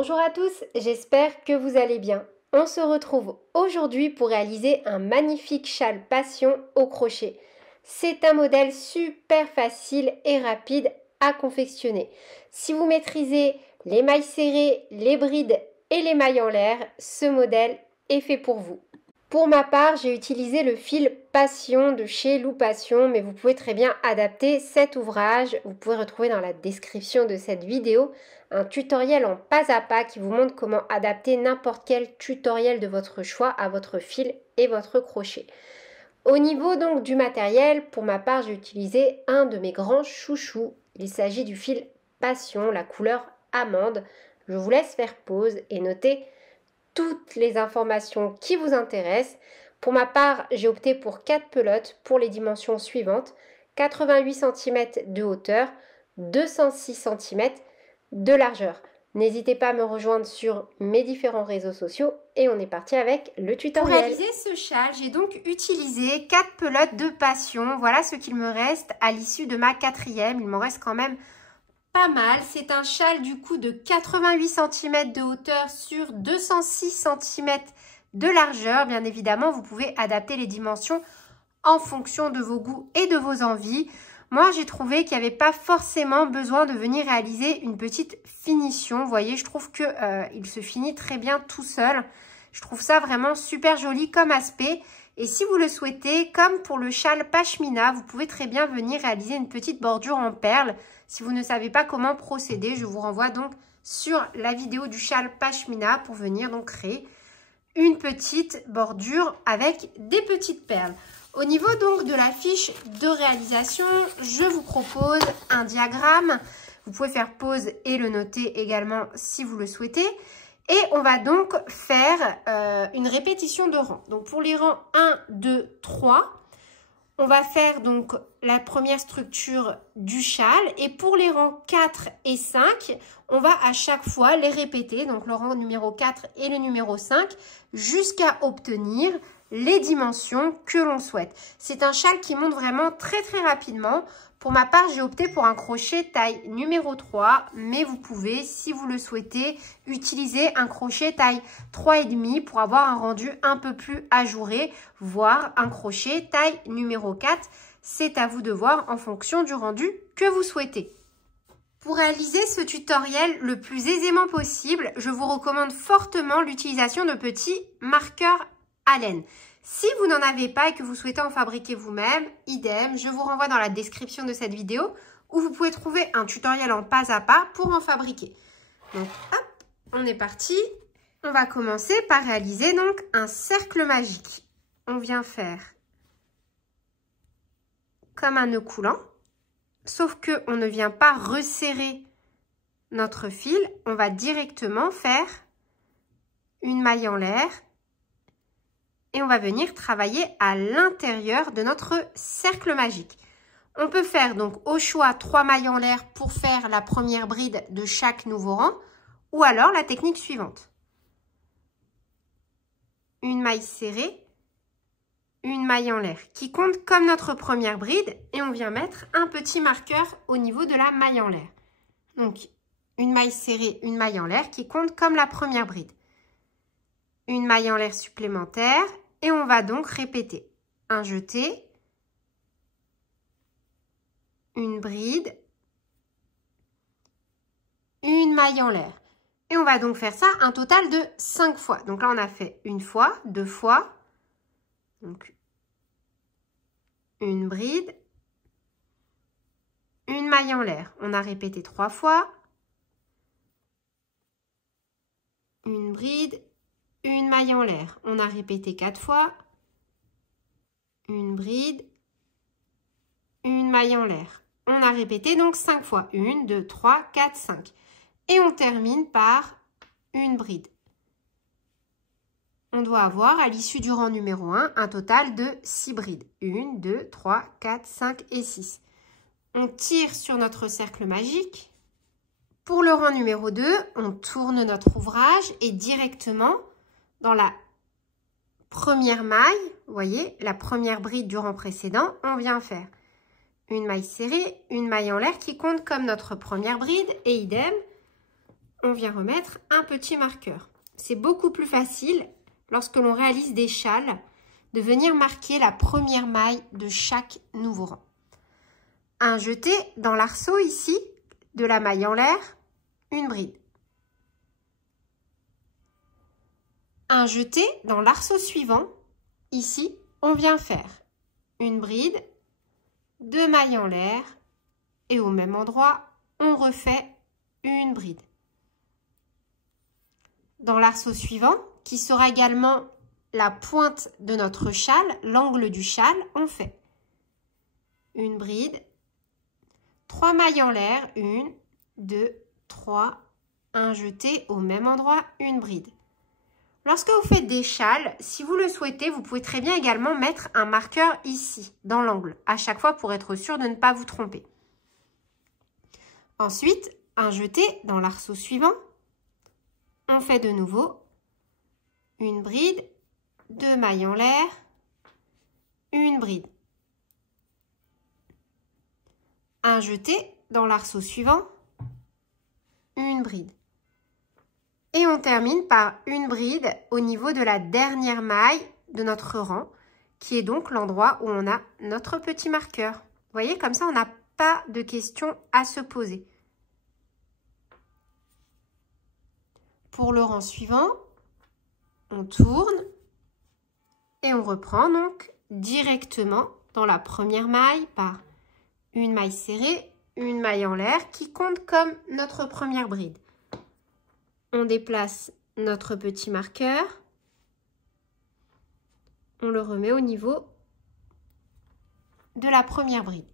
Bonjour à tous, j'espère que vous allez bien. On se retrouve aujourd'hui pour réaliser un magnifique châle passion au crochet. C'est un modèle super facile et rapide à confectionner. Si vous maîtrisez les mailles serrées, les brides et les mailles en l'air, ce modèle est fait pour vous. Pour ma part, j'ai utilisé le fil Passion de chez Loupassion, mais vous pouvez très bien adapter cet ouvrage. Vous pouvez retrouver dans la description de cette vidéo un tutoriel en pas à pas qui vous montre comment adapter n'importe quel tutoriel de votre choix à votre fil et votre crochet. Au niveau donc du matériel, pour ma part, j'ai utilisé un de mes grands chouchous. Il s'agit du fil Passion, la couleur amande. Je vous laisse faire pause et noter toutes les informations qui vous intéressent. Pour ma part, j'ai opté pour 4 pelotes pour les dimensions suivantes: 88 cm de hauteur, 206 cm de largeur. N'hésitez pas à me rejoindre sur mes différents réseaux sociaux et on est parti avec le tutoriel. Pour réaliser ce châle, j'ai donc utilisé 4 pelotes de Passion. Voilà ce qu'il me reste à l'issue de ma quatrième. Il m'en reste quand même pas mal. C'est un châle du coup de 88 cm de hauteur sur 206 cm de largeur. Bien évidemment, vous pouvez adapter les dimensions en fonction de vos goûts et de vos envies. Moi, j'ai trouvé qu'il n'y avait pas forcément besoin de venir réaliser une petite finition. Vous voyez, je trouve que il se finit très bien tout seul. Je trouve ça vraiment super joli comme aspect. Et si vous le souhaitez, comme pour le châle pashmina, vous pouvez très bien venir réaliser une petite bordure en perles. Si vous ne savez pas comment procéder, je vous renvoie donc sur la vidéo du châle pashmina pour venir donc créer une petite bordure avec des petites perles. Au niveau donc de la fiche de réalisation, je vous propose un diagramme. Vous pouvez faire pause et le noter également si vous le souhaitez. Et on va donc faire une répétition de rangs. Donc pour les rangs 1, 2, 3, on va faire donc la première structure du châle. Et pour les rangs 4 et 5, on va à chaque fois les répéter. Donc le rang numéro 4 et le numéro 5 jusqu'à obtenir les dimensions que l'on souhaite. C'est un châle qui monte vraiment très rapidement. Pour ma part, j'ai opté pour un crochet taille numéro 3, mais vous pouvez, si vous le souhaitez, utiliser un crochet taille 3,5 pour avoir un rendu un peu plus ajouré, voire un crochet taille numéro 4. C'est à vous de voir en fonction du rendu que vous souhaitez. Pour réaliser ce tutoriel le plus aisément possible, je vous recommande fortement l'utilisation de petits marqueurs à laine. Si vous n'en avez pas et que vous souhaitez en fabriquer vous-même, idem, je vous renvoie dans la description de cette vidéo où vous pouvez trouver un tutoriel en pas à pas pour en fabriquer. Donc hop, on est parti. On va commencer par réaliser donc un cercle magique. On vient faire comme un nœud coulant, sauf que on ne vient pas resserrer notre fil, on va directement faire une maille en l'air. Et on va venir travailler à l'intérieur de notre cercle magique. On peut faire donc au choix 3 mailles en l'air pour faire la première bride de chaque nouveau rang. Ou alors la technique suivante. Une maille serrée, une maille en l'air qui compte comme notre première bride. Et on vient mettre un petit marqueur au niveau de la maille en l'air. Donc une maille serrée, une maille en l'air qui compte comme la première bride. Une maille en l'air supplémentaire et on va donc répéter un jeté, une bride, une maille en l'air. Et on va donc faire ça un total de 5 fois. Donc là, on a fait une fois, 2 fois, donc une bride, une maille en l'air. On a répété 3 fois, une bride, une maille en l'air. On a répété 4 fois, une bride, une maille en l'air. On a répété donc 5 fois, 1, 2, 3, 4, 5. Et on termine par une bride. On doit avoir à l'issue du rang numéro 1 un total de 6 brides. 1, 2, 3, 4, 5 et 6. On tire sur notre cercle magique. Pour le rang numéro 2, on tourne notre ouvrage et directement dans la première maille, vous voyez, la première bride du rang précédent, on vient faire une maille serrée, une maille en l'air qui compte comme notre première bride et idem, on vient remettre un petit marqueur. C'est beaucoup plus facile lorsque l'on réalise des châles de venir marquer la première maille de chaque nouveau rang. Un jeté dans l'arceau ici, de la maille en l'air, une bride. Un jeté dans l'arceau suivant, ici, on vient faire une bride, 2 mailles en l'air et au même endroit, on refait une bride. Dans l'arceau suivant, qui sera également la pointe de notre châle, l'angle du châle, on fait une bride, 3 mailles en l'air, 1, 2, 3, un jeté au même endroit, une bride. Lorsque vous faites des châles, si vous le souhaitez, vous pouvez très bien également mettre un marqueur ici, dans l'angle, à chaque fois pour être sûr de ne pas vous tromper. Ensuite, un jeté dans l'arceau suivant. On fait de nouveau une bride, 2 mailles en l'air, une bride. Un jeté dans l'arceau suivant, une bride. Et on termine par une bride au niveau de la dernière maille de notre rang, qui est donc l'endroit où on a notre petit marqueur. Vous voyez, comme ça, on n'a pas de questions à se poser. Pour le rang suivant, on tourne et on reprend donc directement dans la première maille par une maille serrée, une maille en l'air qui compte comme notre première bride. On déplace notre petit marqueur, on le remet au niveau de la première bride.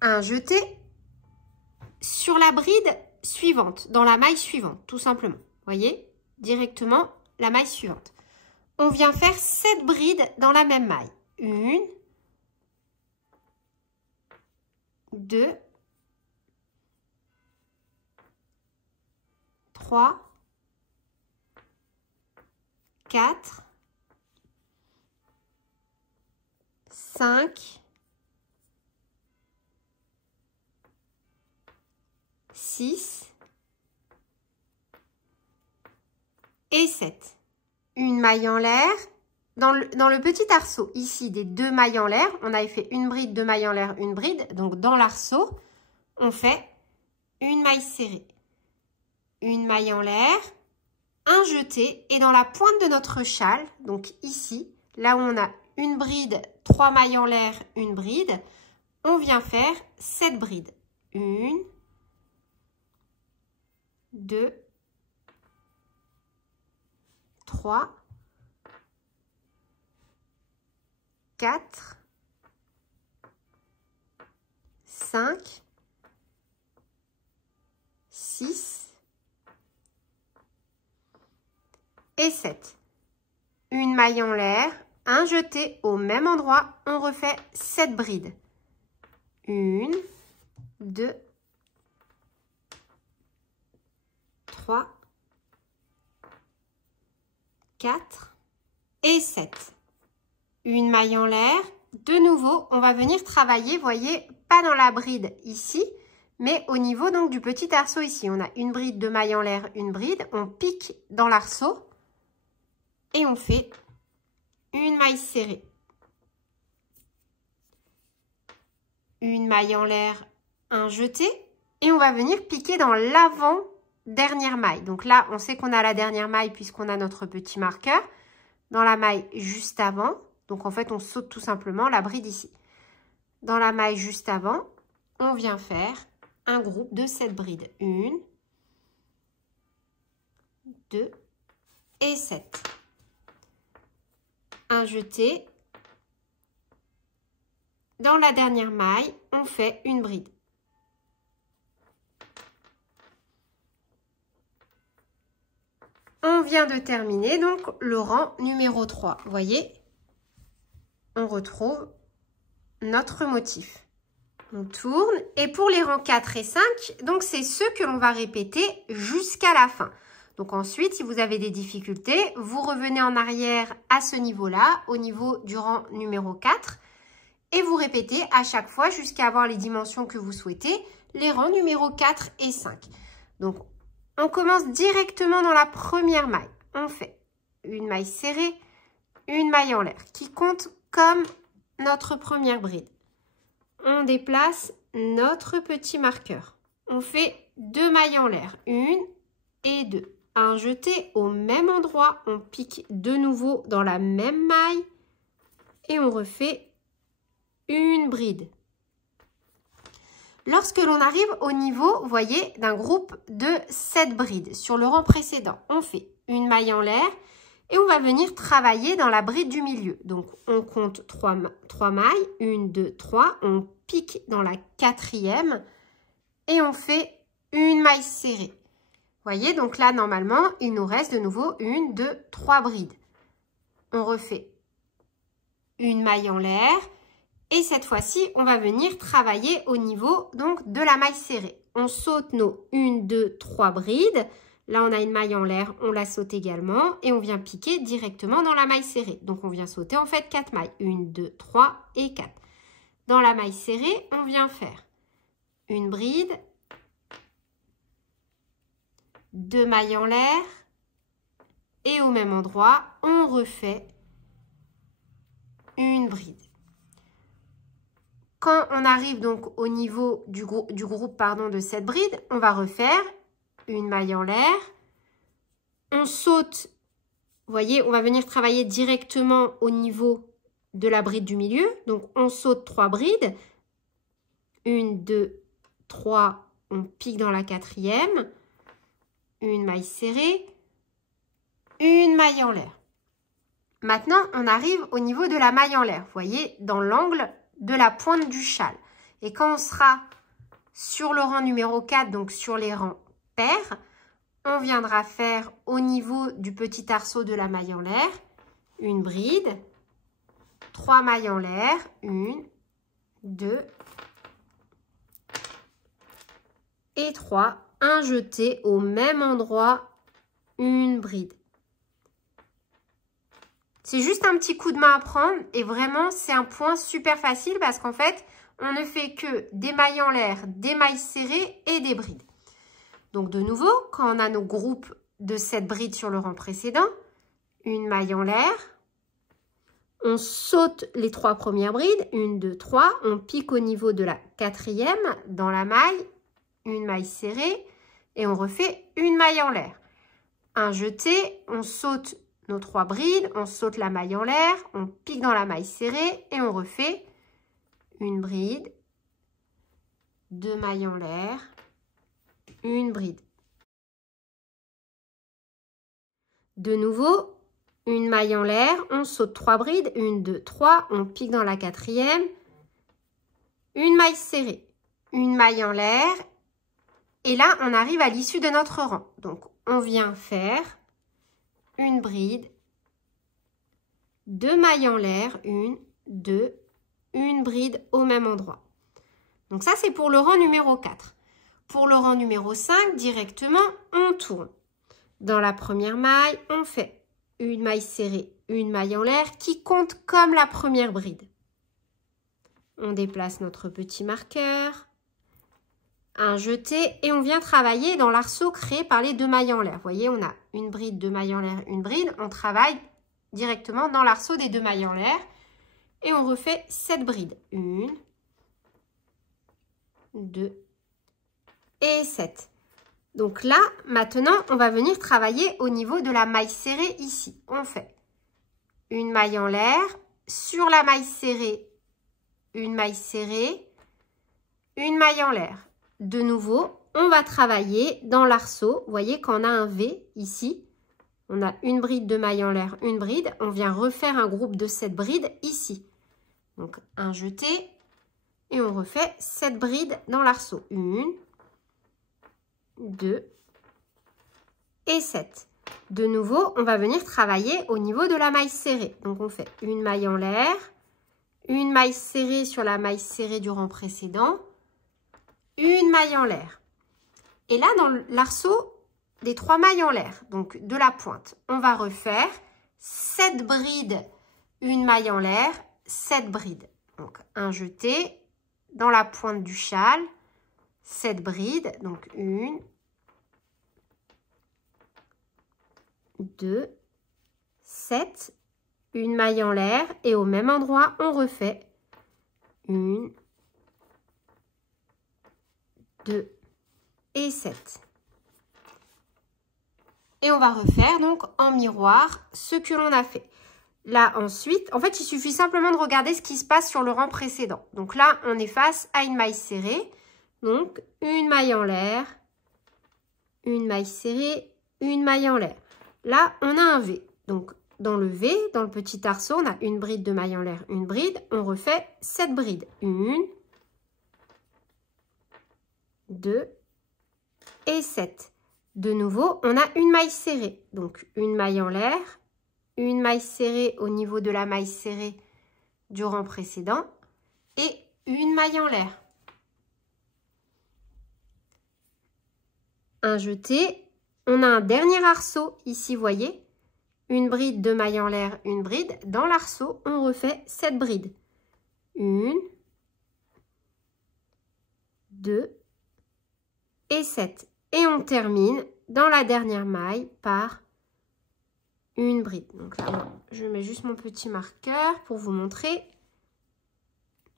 Un jeté sur la bride suivante, dans la maille suivante, tout simplement. Vous voyez, directement la maille suivante. On vient faire 7 brides dans la même maille. 1, 2, 3, 4, 5, 6 et 7. Une maille en l'air. Dans le petit arceau, ici, des 2 mailles en l'air, on avait fait une bride, 2 mailles en l'air, une bride. Donc, dans l'arceau, on fait une maille serrée, une maille en l'air, un jeté. Et dans la pointe de notre châle, donc ici, là où on a une bride, 3 mailles en l'air, une bride, on vient faire 7 brides. 1, 2, 3, 4, 5, 6 et 7. Une maille en l'air, un jeté au même endroit, on refait 7 brides. 1, 2, 3, 4 et 7. Une maille en l'air. De nouveau, on va venir travailler, voyez, pas dans la bride ici, mais au niveau donc du petit arceau ici. On a une bride, 2 mailles en l'air, une bride. On pique dans l'arceau et on fait une maille serrée. Une maille en l'air, un jeté. Et on va venir piquer dans l'avant-dernière maille. Donc là, on sait qu'on a la dernière maille puisqu'on a notre petit marqueur. Dans la maille juste avant. Donc, en fait, on saute tout simplement la bride ici. Dans la maille juste avant, on vient faire un groupe de 7 brides. 1, 2 et 7. Un jeté. Dans la dernière maille, on fait une bride. On vient de terminer donc le rang numéro 3. Vous voyez, on retrouve notre motif. On tourne et pour les rangs 4 et 5, donc c'est ceux que l'on va répéter jusqu'à la fin. Donc ensuite, si vous avez des difficultés, vous revenez en arrière à ce niveau-là, au niveau du rang numéro 4. Et vous répétez à chaque fois jusqu'à avoir les dimensions que vous souhaitez. les rangs numéro 4 et 5. Donc, on commence directement dans la première maille. On fait une maille serrée, une maille en l'air qui compte comme notre première bride. On déplace notre petit marqueur. On fait 2 mailles en l'air, 1 et 2. Un jeté au même endroit, on pique de nouveau dans la même maille et on refait une bride. Lorsque l'on arrive au niveau, vous voyez, d'un groupe de 7 brides, sur le rang précédent, on fait une maille en l'air et on va venir travailler dans la bride du milieu. Donc, on compte 3 mailles, 1, 2, 3, on pique dans la 4e et on fait une maille serrée. Vous voyez, donc là, normalement, il nous reste de nouveau 1, 2, 3 brides. On refait une maille en l'air. Et cette fois-ci, on va venir travailler au niveau donc de la maille serrée. On saute nos 1, 2, 3 brides. Là, on a une maille en l'air, on la saute également. Et on vient piquer directement dans la maille serrée. Donc, on vient sauter en fait 4 mailles. 1, 2, 3 et 4. Dans la maille serrée, on vient faire une bride, 2 mailles en l'air. Et au même endroit, on refait une bride. Quand on arrive donc au niveau du groupe de cette bride, on va refaire une maille en l'air. On saute, vous voyez, on va venir travailler directement au niveau de la bride du milieu. Donc, on saute 3 brides. 1, 2, 3, on pique dans la 4e. Une maille serrée. Une maille en l'air. Maintenant, on arrive au niveau de la maille en l'air. Vous voyez, dans l'angle de la pointe du châle. Et quand on sera sur le rang numéro 4, donc sur les rangs pairs, on viendra faire au niveau du petit arceau de la maille en l'air, une bride, 3 mailles en l'air, 1, 2 et 3, un jeté au même endroit, une bride. C'est juste un petit coup de main à prendre et vraiment, c'est un point super facile parce qu'en fait, on ne fait que des mailles en l'air, des mailles serrées et des brides. Donc, de nouveau, quand on a nos groupes de 7 brides sur le rang précédent, une maille en l'air, on saute les 3 premières brides, 1, 2, 3, on pique au niveau de la 4e dans la maille, une maille serrée et on refait une maille en l'air. Un jeté, on saute nos 3 brides, on saute la maille en l'air, on pique dans la maille serrée et on refait une bride, 2 mailles en l'air, une bride. De nouveau, une maille en l'air, on saute 3 brides, 1, 2, 3, on pique dans la 4e, une maille serrée, une maille en l'air et là, on arrive à l'issue de notre rang. Donc, on vient faire une bride, 2 mailles en l'air, 1, 2, une bride au même endroit. Donc ça, c'est pour le rang numéro 4. Pour le rang numéro 5, directement, on tourne. Dans la première maille, on fait une maille serrée, une maille en l'air qui compte comme la première bride. On déplace notre petit marqueur, un jeté et on vient travailler dans l'arceau créé par les 2 mailles en l'air. Vous voyez, on a une bride, 2 mailles en l'air, une bride. On travaille directement dans l'arceau des 2 mailles en l'air et on refait 7 brides. 1, 2 et 7. Donc là, maintenant, on va venir travailler au niveau de la maille serrée ici. On fait une maille en l'air, sur la maille serrée, une maille serrée, une maille en l'air. De nouveau, on va travailler dans l'arceau. Vous voyez, quand on a un V ici, on a une bride, 2 mailles en l'air, une bride. On vient refaire un groupe de 7 brides ici. Donc, un jeté et on refait 7 brides dans l'arceau. 1, 2 et 7. De nouveau, on va venir travailler au niveau de la maille serrée. Donc, on fait une maille en l'air, une maille serrée sur la maille serrée du rang précédent, une maille en l'air. Et là, dans l'arceau des 3 mailles en l'air, donc de la pointe, on va refaire 7 brides, une maille en l'air, 7 brides. Donc, un jeté dans la pointe du châle, 7 brides. Donc 1, 2, 7, une maille en l'air et au même endroit, on refait 1, 2 et 7. Et on va refaire donc en miroir ce que l'on a fait. Là, ensuite, en fait, il suffit simplement de regarder ce qui se passe sur le rang précédent. Donc là, on est face à une maille serrée. Donc, une maille en l'air, une maille serrée, une maille en l'air. Là, on a un V. Donc, dans le V, dans le petit arceau, on a une bride de maille en l'air, une bride. On refait 7 brides. 1, 2 et 7. De nouveau, on a une maille serrée. Donc, une maille en l'air, une maille serrée au niveau de la maille serrée du rang précédent et une maille en l'air. Un jeté. On a un dernier arceau ici, voyez. Une bride de maille en l'air, une bride. Dans l'arceau, on refait 7 brides. 1, 2 et 7. Et on termine dans la dernière maille par une bride. Donc là, je mets juste mon petit marqueur pour vous montrer.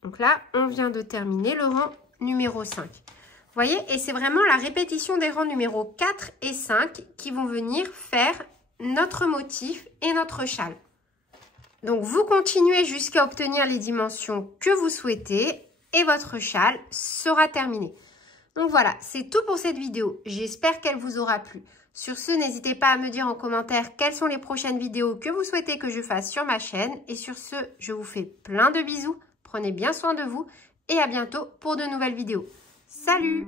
Donc là, on vient de terminer le rang numéro 5. Vous voyez, et c'est vraiment la répétition des rangs numéro 4 et 5 qui vont venir faire notre motif et notre châle. Donc, vous continuez jusqu'à obtenir les dimensions que vous souhaitez et votre châle sera terminé. Donc voilà, c'est tout pour cette vidéo. J'espère qu'elle vous aura plu. Sur ce, n'hésitez pas à me dire en commentaire quelles sont les prochaines vidéos que vous souhaitez que je fasse sur ma chaîne. Et sur ce, je vous fais plein de bisous. Prenez bien soin de vous et à bientôt pour de nouvelles vidéos. Salut!